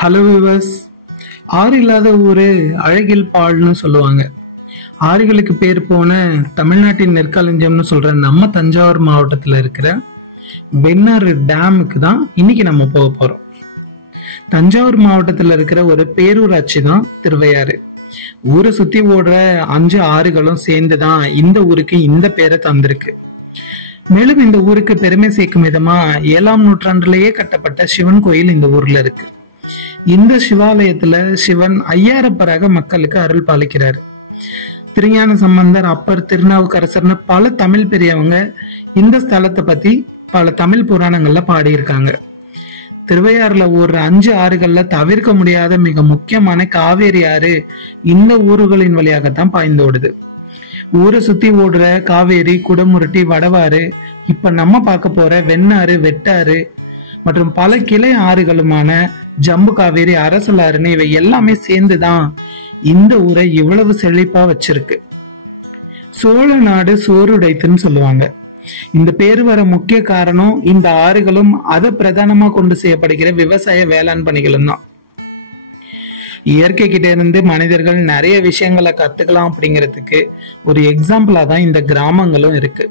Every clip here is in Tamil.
Hello viewers. ஆறு இல்லாத ஊரு அழகில் பால்னு சொல்லுவாங்க. ஆறுகளுக்கு பேர் போன தமிழ்நாட்டின் நெற்களஞ்சியம்னு சொல்ற நம்ம தஞ்சாவூர் மாவட்டத்தில் இருக்கிற வெண்ணாறு டேமுக்கு தான் இன்னைக்கு நம்ம போக போறோம். தஞ்சாவூர் மாவட்டத்தில் இருக்கிற ஒரு பேரூராட்சி தான் திருவையாறு. ஊரை சுத்தி ஓடுற 5 ஆறுகளும் சேர்ந்துதான் இந்த ஊருக்கு இந்த பேரை தந்திருக்கு. மேலும் இந்த ஊருக்கு பெருமை சேர்க்கும் விதமா 7ஆம் நூற்றாண்டுலேயே கட்டப்பட்ட சிவன் கோயில் இந்த ஊர்ல இருக்கு. இந்த சிவாலயத்துல சிவன் ஐயாரப்பராக மக்களுக்கு அருள் பாலிக்கிறாரு. திருஞான சம்பந்தர், அப்பர், திருநாவுக்கரசர்னு பல தமிழ் பெரியவங்க இந்த ஸ்தலத்தை பத்தி பல தமிழ் புராணங்கள்ல பாடியிருக்காங்க. திருவையாறுல ஓடுற 5 ஆறுகள்ல தவிர்க்க முடியாத மிக முக்கியமான காவேரி ஆறு இந்த ஊர்களின் வழியாகத்தான் பாய்ந்து ஓடுது. ஊரை சுத்தி ஓடுற காவேரி, குடமுருட்டி, வடவாறு, இப்ப நம்ம பார்க்க போற வெண்ணாறு, வெட்டாறு மற்றும் பல கிளை ஆறுகளுமான ஜம்பு காவேரி, அரசலாறுன்னு இவை எல்லாமே சேர்ந்துதான் இந்த ஊரை இவ்வளவு செழிப்பா வச்சிருக்கு. சோழ நாடு சோறுடைத்துன்னு சொல்லுவாங்க. இந்த பேரு வர முக்கிய காரணம் இந்த ஆறுகளும் அதை பிரதானமா கொண்டு செய்யப்படுகிற விவசாய வேளாண் பணிகளும் தான். இயற்கை கிட்ட இருந்து மனிதர்கள் நிறைய விஷயங்களை கத்துக்கலாம் அப்படிங்கிறதுக்கு ஒரு எக்ஸாம்பிளா தான் இந்த கிராமங்களும் இருக்கு.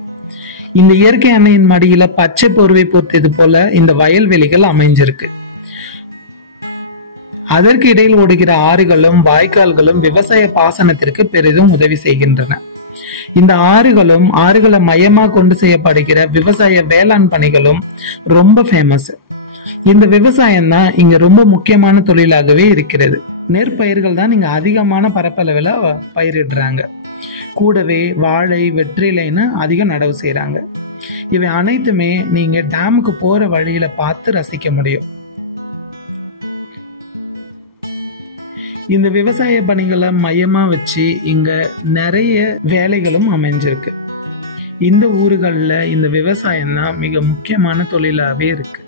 இந்த இயற்கை அன்னையின் மடியில பச்சை போர்வை போர்த்தது போல இந்த வயல்வெளிகள் அமைஞ்சிருக்கு. அதற்கு இடையில் ஓடுகிற ஆறுகளும் வாய்க்கால்களும் விவசாய பாசனத்திற்கு பெரிதும் உதவி செய்கின்றன. இந்த ஆறுகளை மையமா கொண்டு செய்யப்படுகிற விவசாய வேளாண் பணிகளும் ரொம்ப ஃபேமஸ். இந்த விவசாயம் தான் இங்க ரொம்ப முக்கியமான தொழிலாகவே இருக்கிறது. நெற்பயிர்கள் தான் இங்க அதிகமான பரப்பளவில் பயிரிடுறாங்க. கூடவே வாழை, வெற்றிலைன்னு அதிகம் நடவு செய்யறாங்க. இவை அனைத்துமே நீங்க டேமுக்கு போற வழியில பார்த்து ரசிக்க முடியும். இந்த விவசாய பணிகளை மையமா வச்சு இங்க நிறைய வேலைகளும் அமைஞ்சிருக்கு. இந்த ஊர்கள்ல இந்த விவசாயம் தான் மிக முக்கியமான தொழிலாவே இருக்கு.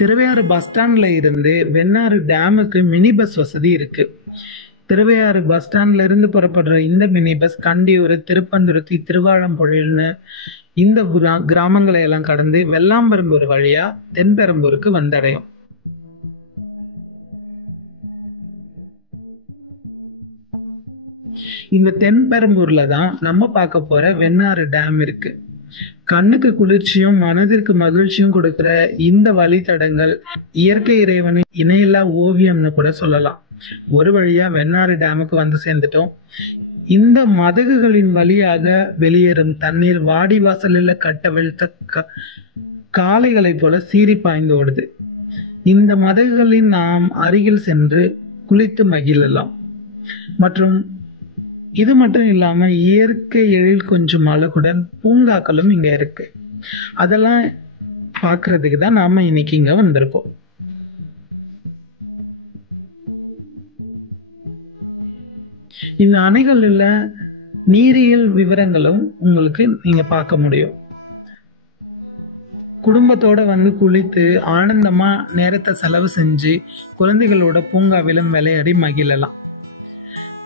திருவையாறு பஸ் ஸ்டாண்ட்ல இருந்து வெண்ணாறு டேமுக்கு மினி பஸ் வசதி இருக்கு. திருவையாறு பஸ் ஸ்டாண்ட்ல இருந்து புறப்படுற இந்த மினி பஸ் கண்டியூர், திருப்பந்துருத்தி, திருவாழம்புழைன்னு இந்த கிராமங்களை எல்லாம் கடந்து வெள்ளாம்பெரும்பூர் வழியா தென்பெரும்பூருக்கு வந்தடையும். இந்த தென்பெரும்பூர்ல தான் நம்ம பார்க்க போற வெண்ணாறு டேம் இருக்கு. கண்ணுக்கு குளிர்ச்சியும் மனதிற்கு மகிழ்ச்சியும் கொடுக்கிற இந்த வழித்தடங்கள் இயற்கை இறைவனின் இணையில்லா ஓவியம்னு கூட சொல்லலாம். ஒரு வழியா வெண்ணாறு டேமுக்கு வந்து சேர்ந்துட்டோம். இந்த மதகுகளின் வழியாக வெளியேறும் தண்ணீர் வாடி வாசலில் கட்டவிழ்த்த காளைகளை போல சீறி பாய்ந்து ஓடுது. இந்த மதகுகளின் நாம் அருகில் சென்று குளித்து மகிழலாம். மற்றும் இது மட்டும் இல்லாம இயற்கை எழில் கொஞ்சம் அழகுடன் பூங்காக்களும் இங்க இருக்கு. அதெல்லாம் பாக்குறதுக்கு தான் நாம இன்னைக்கு இங்க வந்திருக்கோம். இந்த அணைகளில் நீரியல் விவரங்களும் உங்களுக்கு நீங்க பார்க்க முடியும். குடும்பத்தோட வந்து குளித்து ஆனந்தமா நேரத்தை செலவு செஞ்சு குழந்தைகளோட பூங்காவிலும் விளையாடி மகிழலாம்.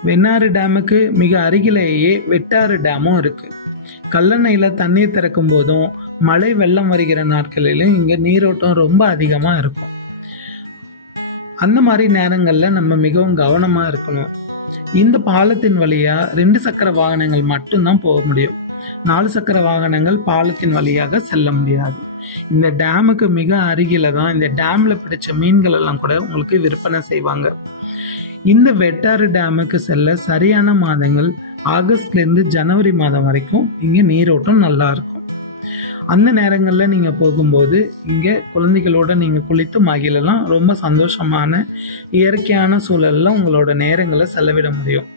வெண்ணாறு டேமுக்கு மிக அருகிலேயே வெட்டாறு டேமும் இருக்கு. கல்லணையில தண்ணீர் திறக்கும் போதும் மழை வெள்ளம் வருகிற நாட்களிலும் இங்க நீரோட்டம் ரொம்ப அதிகமா இருக்கும். அந்த மாதிரி நேரங்கள்ல நம்ம மிகவும் கவனமா இருக்கணும். இந்த பாலத்தின் வழியா 2 சக்கர வாகனங்கள் மட்டும்தான் போக முடியும். 4 சக்கர வாகனங்கள் பாலத்தின் வழியாக செல்ல முடியாது. இந்த டேமுக்கு மிக அருகில தான் இந்த டேம்ல பிடிச்ச மீன்கள் எல்லாம் கூட உங்களுக்கு விற்பனை செய்வாங்க. இந்த வெட்டாறு டேமுக்கு செல்ல சரியான மாதங்கள் ஆகஸ்ட்ல இருந்து ஜனவரி மாதம் வரைக்கும் இங்க நீரோட்டம் நல்லா இருக்கும். அந்த நேரங்கள்ல நீங்க போகும்போது இங்க குழந்தைகளோட நீங்க குளித்து மகிழலாம். ரொம்ப சந்தோஷமான இயற்கையான சூழல்ல உங்களோட நேரங்களை செலவிட முடியும்.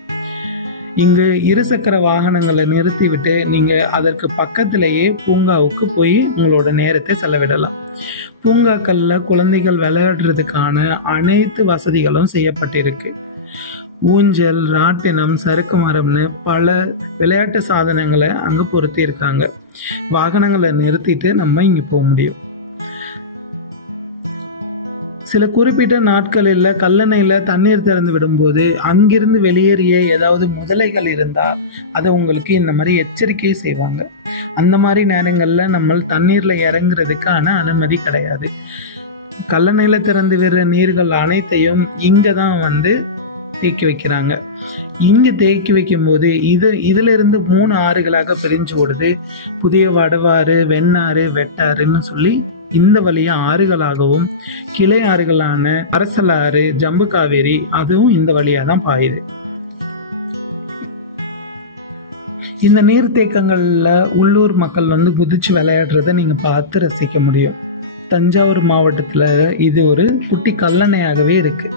இங்கு 2 சக்கர வாகனங்களை நிறுத்தி விட்டு நீங்க அதற்கு பக்கத்திலேயே பூங்காவுக்கு போய் உங்களோட நேரத்தை செலவிடலாம். பூங்காக்கள்ல குழந்தைகள் விளையாடுறதுக்கான அனைத்து வசதிகளும் செய்யப்பட்டிருக்கு. ஊஞ்சல், ராட்டினம், சறுக்கு மரம்னு பல விளையாட்டு சாதனங்களை அங்க பொருத்தி இருக்காங்க. வாகனங்களை நிறுத்திட்டு நம்ம இங்க போக முடியும். சில குறிப்பிட்ட நாட்களில் கல்லணையில தண்ணீர் திறந்து விடும்போது அங்கிருந்து வெளியேறிய ஏதாவது முதலைகள் இருந்தா அதை உங்களுக்கு இந்த மாதிரி எச்சரிக்கை செய்வாங்க. அந்த மாதிரி நேரங்கள்ல நம்ம தண்ணீர்ல இறங்குறதுக்கான அனுமதி கிடையாது. கல்லணையில திறந்து விடுற நீர்கள் அனைத்தையும் இங்க தான் வந்து தேக்கி வைக்கிறாங்க. இங்க தேக்கி வைக்கும் போது இதுல இருந்து 3 ஆறுகளாக பிரிஞ்சு ஓடுது. புதிய வடவாறு, வெண்ணாறு, வெட்டாறுன்னு சொல்லி இந்த வழியா ஆறுகளாகவும், கிளை ஆறுகளான அரசலாறு, ஜம்பு காவேரி அதுவும் இந்த வழியா தான் பாயுது. இந்த நீர்த்தேக்கங்கள்ல உள்ளூர் மக்கள் வந்து குதிச்சு விளையாடுறத நீங்க பார்த்து ரசிக்க முடியும். தஞ்சாவூர் மாவட்டத்துல இது ஒரு குட்டி கல்லணையாகவே இருக்கு.